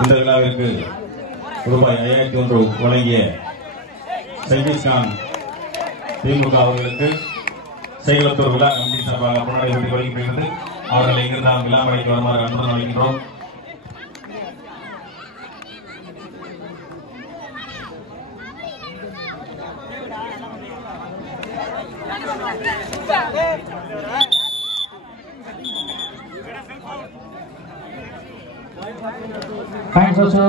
இந்த விழாவிற்கு ரூபாய் 5001 வழங்கிய செங்கிஸ்கான் திமுக அவர்களுக்கு சேகலத்தூர் விழா கமிட்டி சார்பாக முன்னாடி வழங்கப்படுகிறது. அவர்களை இங்கிருந்து விழா மலைக்கு வருமாறு அன்புடன் அழைக்கின்றோம். Thanks also.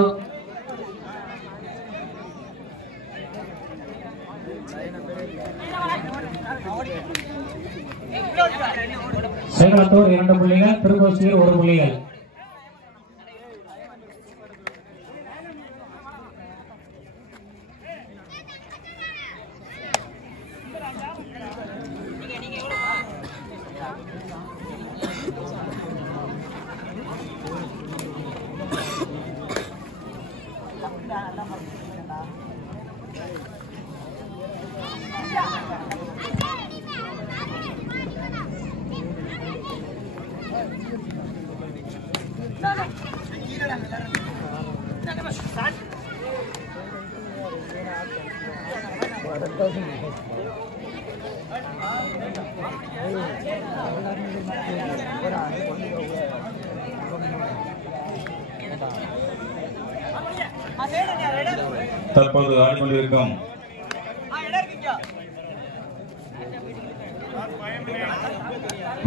சேகலத்தூர் 2 புள்ளிகள், திருக்கோசியூர் 1 புள்ளிகள். தற்போது ஆடிக்கொண்டிருக்கும்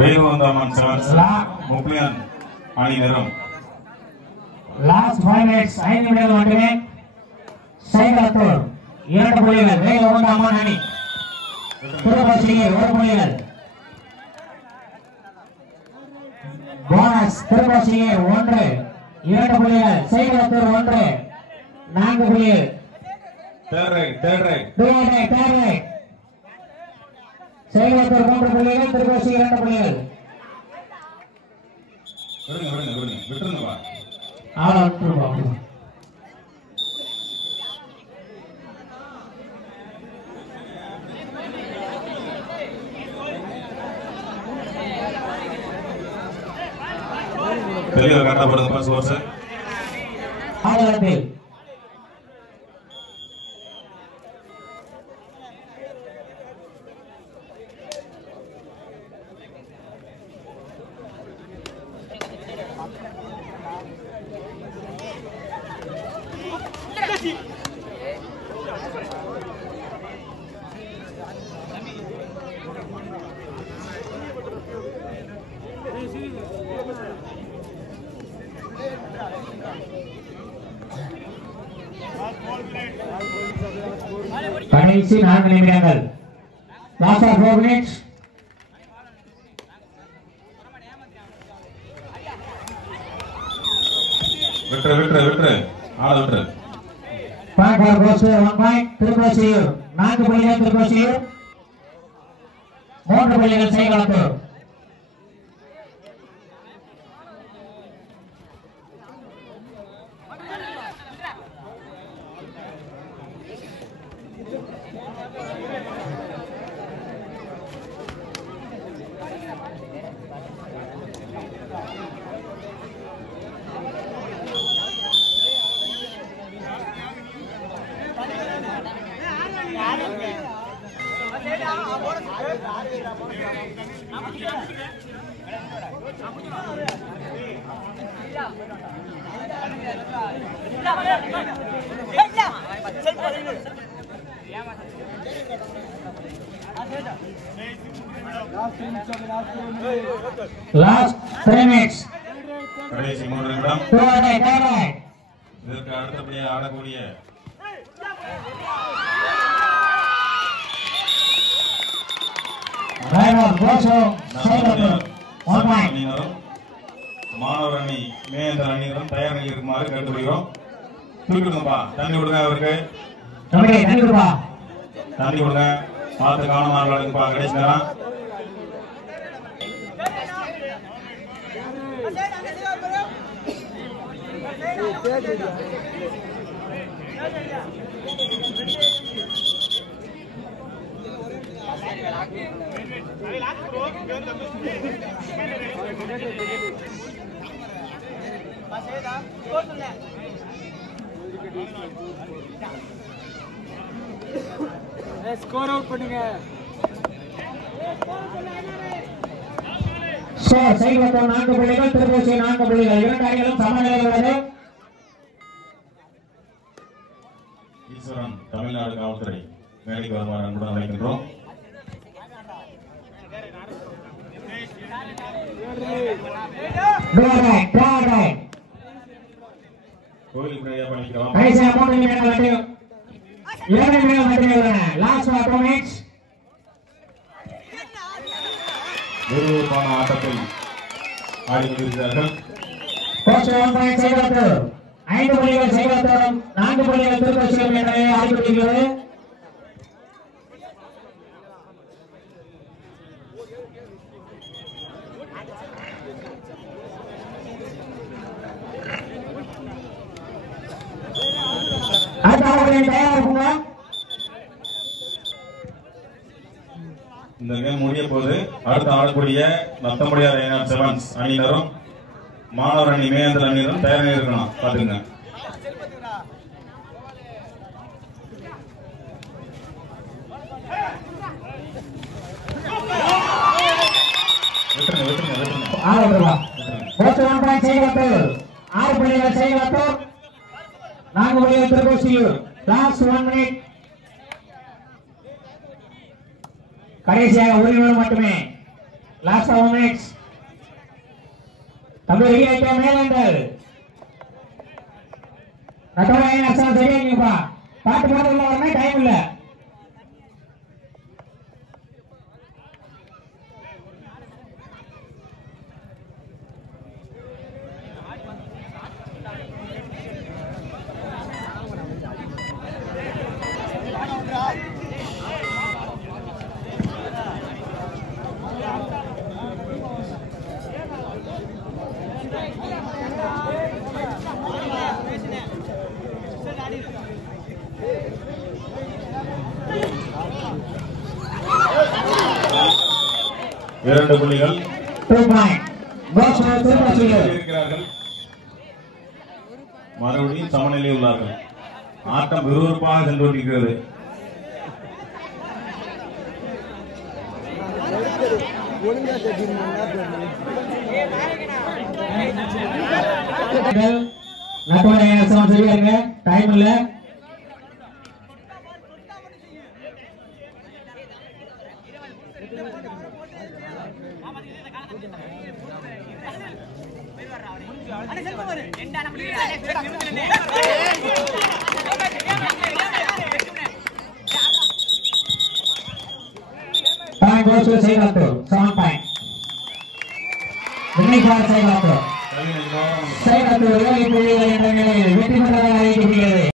வேலுவந்தாமன் முப்ளியான் அணியினரும் லாஸ்ட் 5 minutes 5 நிமிடங்கள் மட்டுமே. சேகலத்தூர் 2 புள்ளிகள், வேலுவந்தாமன் அணி. திருக்கோசியூர் 1 புள்ளிகள். போனஸ் திருக்கோசியூர் 1 2 புள்ளிகள், சேகலத்தூர் 1 4 புள்ளிகள். தேர்ட் ரைட் சேகலத்தூர் 3 புள்ளிகள், திருக்கோசியூர் 2 புள்ளிகள். விட்டுருங்க தெளிவாக காட்டப்படுது பாஸ் ஓர்ஸ். கடைசி 4 நிமிடங்கள். Last 4 minutes. விட்டு ஆள விட்டு. Point for goes to 1 point. Thirukosiyur 4 புள்ளிகள், திருக்கோசியூர் 3 புள்ளிகள், சேகலத்தூர். Last 3 minutes. கடைசி 3 நிமிடம். இதற்கு அடுத்தபடியாக ஆடக்கூடிய மாணவர் அணி மேயந்தர் அணியினரும் தயார் நிலையில் இருக்குமாறு கேட்டுக்கொள்கிறோம். தூக்கிடுங்கப்பா, தண்ணி கொடுங்க, அவருக்கு தண்ணி கொடுங்க, பார்த்து கவனமாக விளையாடுங்கப்பா. கடைசி நேரம். I ஸ்கோர் அவுட் பண்ணுங்க. சைவத்தூர் 4 புள்ளிகள், திருப்பூசி 4 புள்ளிகள். இரண்டு அணிகளும் சமநிலையில் உள்ளது. ஈஸ்வரன் தமிழ்நாடு காவல்துறை மேடைக்கு வருமாறு அன்புடன் அழைக்கின்றோம். கோவில் பண்ணிக்கலாம். கடைசியாக 3 நிமிடங்கள் மட்டும், 2 நிமிடங்கள் மட்டுமே உள்ளன. Last 2 minutes. விறுவிறுப்பான ஆட்டத்தில் ஆடிக்கொண்டிருக்கிறார்கள். 5 புள்ளிகள் சைவத்தோடும் 4 புள்ளிகள் திருப்பூசியும் என்ற ஆடிக்கொண்டிருக்கிறது. இந்த கேம் முடிய போது அடுத்து ஆடக்கூடிய நத்தமுடியார் ஏனார் செவன்ஸ் அணியினரும் மாணவர் அணி மேயந்தர் அணியினரும் தயாராக இருக்கணும். பாத்துங்க. விட்டுருங்க விட்டுருங்க விட்டுருங்க. 6 புள்ளிகள் சைவத்தோர், 4 புள்ளிகள் திருப்பூசியூர். Last 1 minute. கடைசியாக 1 நிமிடம் மட்டுமே. Last 1 minutes. தம்பி வெளியே மேலங்கள் சரியாங்கப்பா. பாட்டு பாட்டு உள்ள வரணும், டைம் இல்ல. இரண்டு புள்ளிகள் 2 பாயிண்ட் கோஸ் திருப்பூசியூர் இருக்கிறார்கள். மறுபடியும் சமநிலையில் உள்ளார்கள். ஆட்டம் விறுவிறுப்பாக சென்று கொண்டிருக்கிறது. டைம் இல்ல. Time goes to Sailatur, 7 points. Winning for Sailatur. Sailatur 7 புள்ளிகள் என்ற நிலையில் வெற்றி பெற்றதாக அறிவிக்கப்படுகிறது.